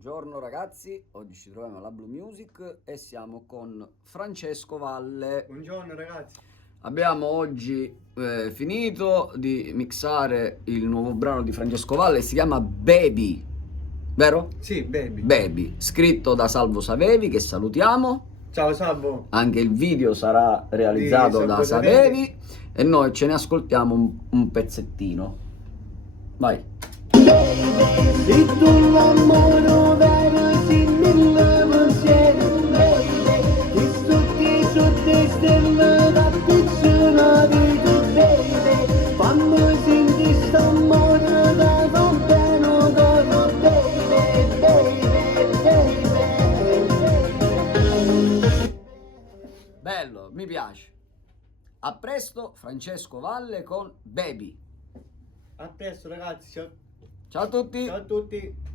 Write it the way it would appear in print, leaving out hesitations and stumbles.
Buongiorno ragazzi, oggi ci troviamo alla Blue Music e siamo con Francesco Valle. Buongiorno ragazzi. Abbiamo oggi finito di mixare il nuovo brano di Francesco Valle, si chiama Baby, vero? Sì, baby. Baby, scritto da Salvo Savevi, che salutiamo. Ciao Salvo. Anche il video sarà realizzato Di da Salvo Savevi e noi ce ne ascoltiamo un pezzettino. Vai. Se tu l'amore vero si nella sera che tutti sotto stelle da piccina di tu baby quando senti st'amore da lontano baby Bello, mi piace. A presto, Francesco Valle con Baby. A presto ragazzi. Ciao a tutti. Ciao a tutti.